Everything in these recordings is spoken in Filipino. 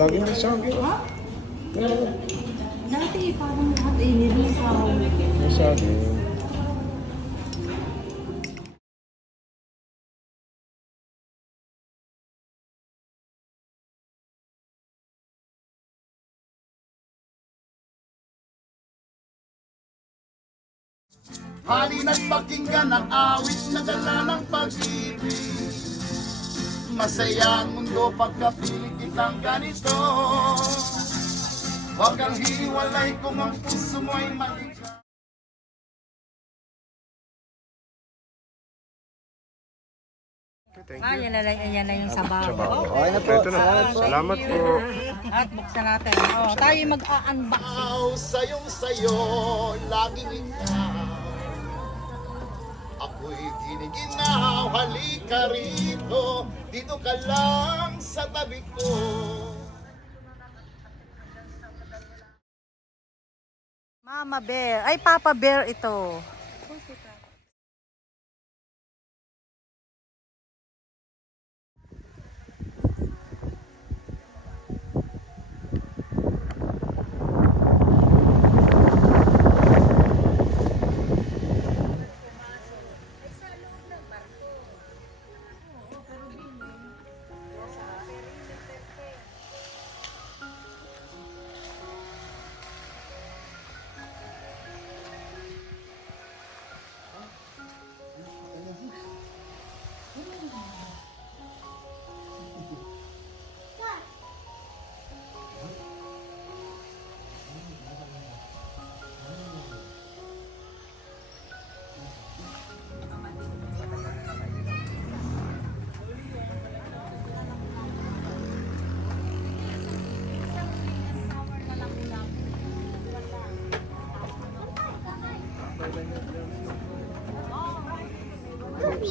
Palagi may saging. Ha? Oo, Dati parang lahat eh, nilisaw. may saging. Halina't pakinggan ang awit na dala ng pag-ibig. Masaya ang mundo pagkapiling kitang ganito. Huwag kang hiwalay kung ang puso mo'y maligay. Thank Ah, you. yan na yung sabaw. Sabaw. Okay na po. Ito na. Salamat po. At buksan natin. Oh, tayo mag-unbox. Sayong-sayo, laging ikaw. Ako'y giniginaw, halika rito. Dito ka lang sa tabi ko. Mama Bear. Ay, Papa Bear ito.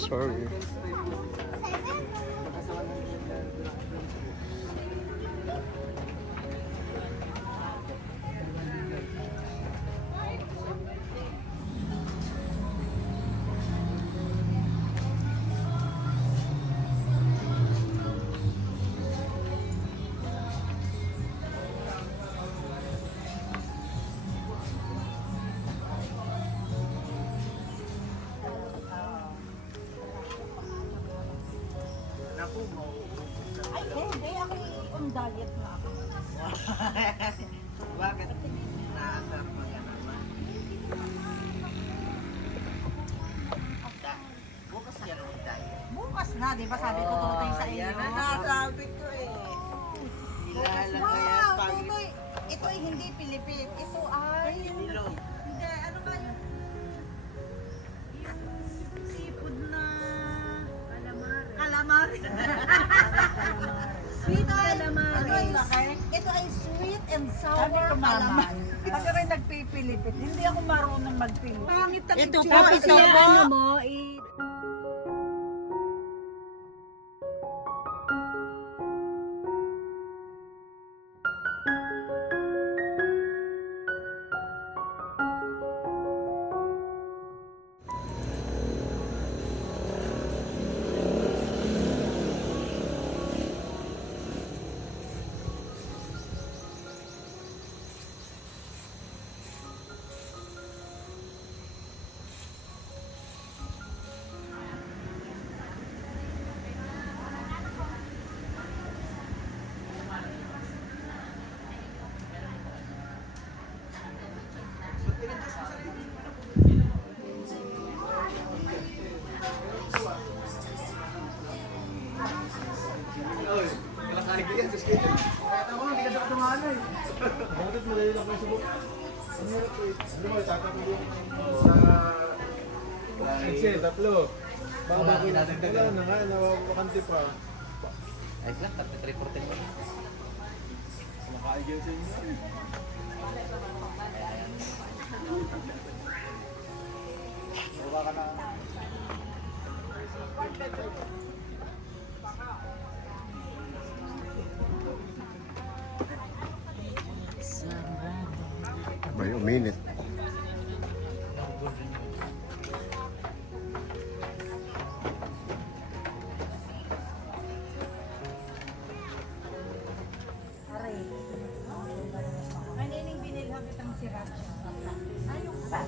Sorry. Ay, hindi. Ako on diet na ako. Bakit? Naasar mo ka naman. Bukas yan ang tayo. Bukas na, di ba? Sabi ko tutoy sa iyo. Yan ang nasabi ko eh. Kilala ko yan. Wow, Pag tutoy. Ito ay hindi Pilipit. Ito ay... ilong. Hindi, ano ba yun? Yung seafood na... Calamari. Sweet calamari. Ito ay sweet and sour calamari. Kasi rin nagpipilipit. Hindi ako marunong magpilipit. Pangit ang Ito itsura. po, ito Kaya po. ano mo, Tatlo. Baka bago natin wala na nga, nawawakante pa. Ay, lang, 3-4 mo. Makaigil sa inyo. Baba ka na. May uminit. Aray Itang si Racha. Ayaw ka.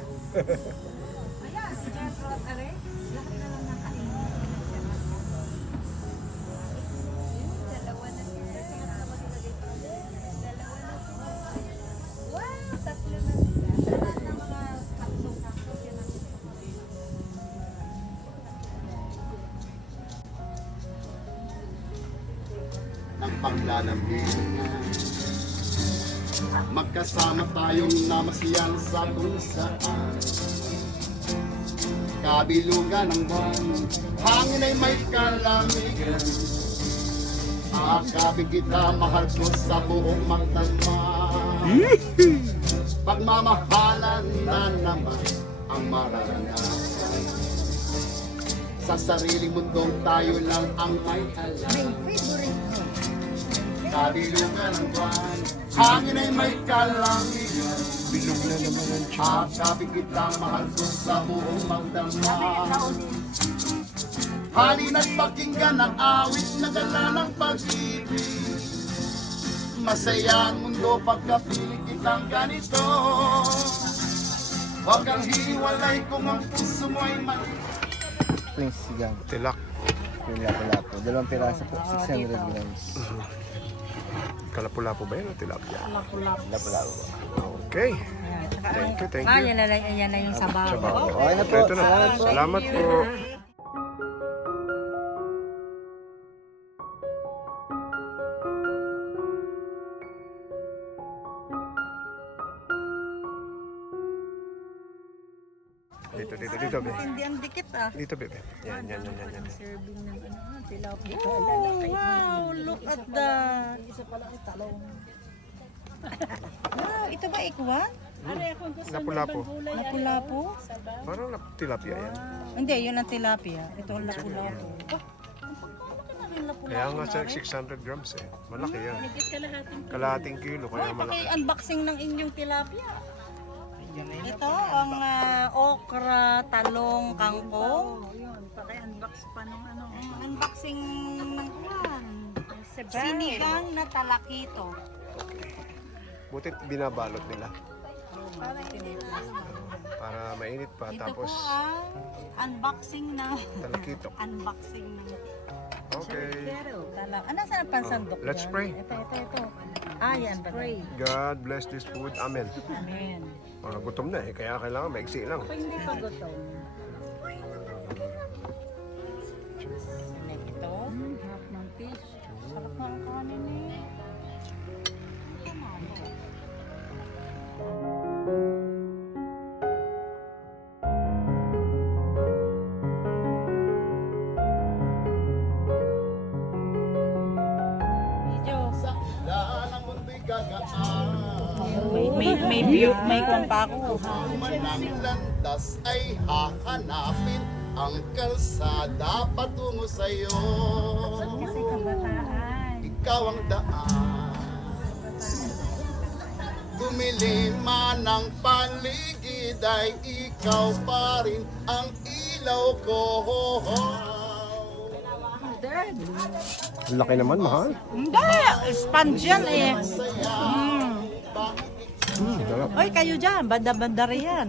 Ayan, si Jen Ross, are. Lahat na lang nakainin. Dalawa na sila. Wow, tatlo na sila. Lahat ng mga kapso-kapso yan ang ng paglalambing. Magkasama tayong namasiyan sa kung saan kabilugan ng buwan, hangin ay may kalamigan. Akabig kita, mahal ko sa buong magdamag. Pagmamahalan na naman ang mararanasan. Sa sariling mundong tayo lang ang may alam. Kabilugan ng buwan, hangin ay may kalamigan. Bilog na naman ang tiyan. Akabig kita, mahal ko sa buong magdamag. Halina't pakinggan ang awit na dala ng pag-ibig. Masaya ang mundo pagkapiling kitang ganito. Huwag kang hiwalay kung ang puso mo ay Please, sigang. Tilak. Yung lapo-lapo. Dalawang piraso po, 600 grams. Kalapu-lapo ba yan o tilapia? Lapo-lapo po. Okay. Thank you, thank you. yan na yung sabaw. Sabaw. Okay na po. Ito na. Salamat po. Dito, be. Hindi ang dikit ah. Dito, bebe. Yan. Serving ng tilapia. Oh, wow, look at that. Isa pala ang talong. Wow, ito ba ikwan? Lapu-lapo. Lapu-lapu? Parang tilapia yan. Hindi, yun ang tilapia. Ito ang lapu-lapu. Kaya nga sa 600 grams eh. Malaki yan. Kalahating kilo, kaya malaki. Paki-unboxing ng inyong tilapia. Ito ang okra, talong, kangkong. Yun, paki-unbox pa nung ano. Unboxing ng kwan. Sinigang na talakito. Butit binabalot nila Parang hindi na. para mainit pa. Ito Tapos po ang unboxing ng talakitok. unboxing ng Okay. talak. Ano saan ang pansandok? Let's yan? pray. Ito. Ah, yan. Pray. God bless this food. Amen. Amen. Mga gutom na eh. Kaya kailangan maiksi lang. Kung hindi pa gutom. Ito. Half ng fish. Sarap ng kanin eh. Medyo daan ang mundo'y gagaan. may kwan pa ako. Manang landas ay hahanapin ang kalsada patungo sa'yo. Kasi kabataan. Ikaw ang daan. Dumilim man ang paligid ay ikaw pa rin ang ilaw ko. Laki naman, mahal. Hindi! Sponge yan eh. Sarap. Oy, kayo dyan. Banda-banda rin yan.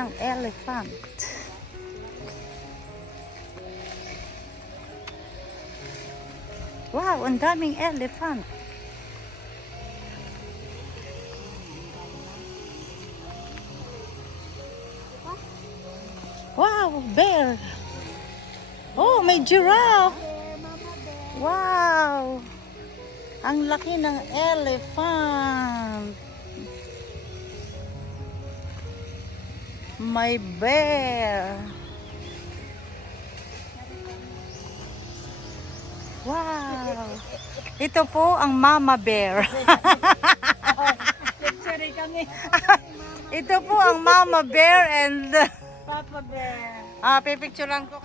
ng elephant. Wow, ang daming elephant. Wow, bear. Oh, may giraffe. Wow. Ang laki ng elephant. May bear. Wow. Ito po ang mama bear. Picture kami. Ito po ang mama bear and Papa Bear. pipicturean ko.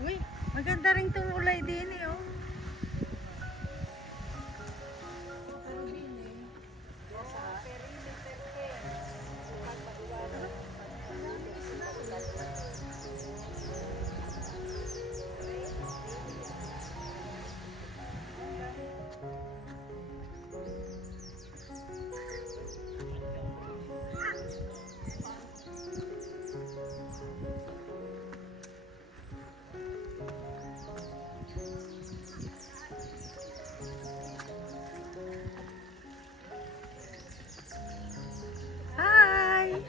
Uy, maganda rin tumulay din eh, oh. Hi!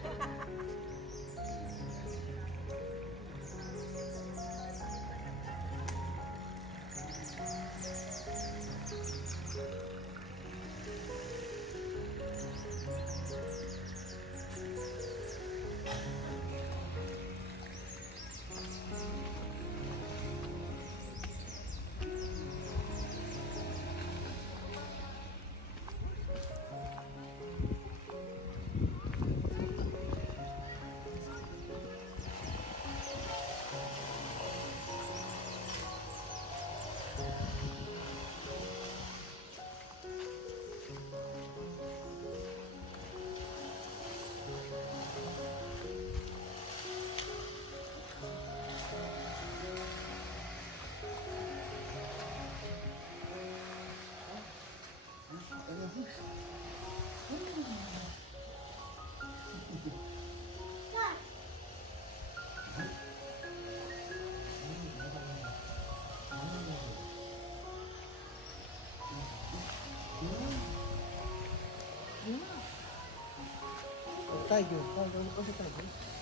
Tiger. Tiger. Ano kasi talaga?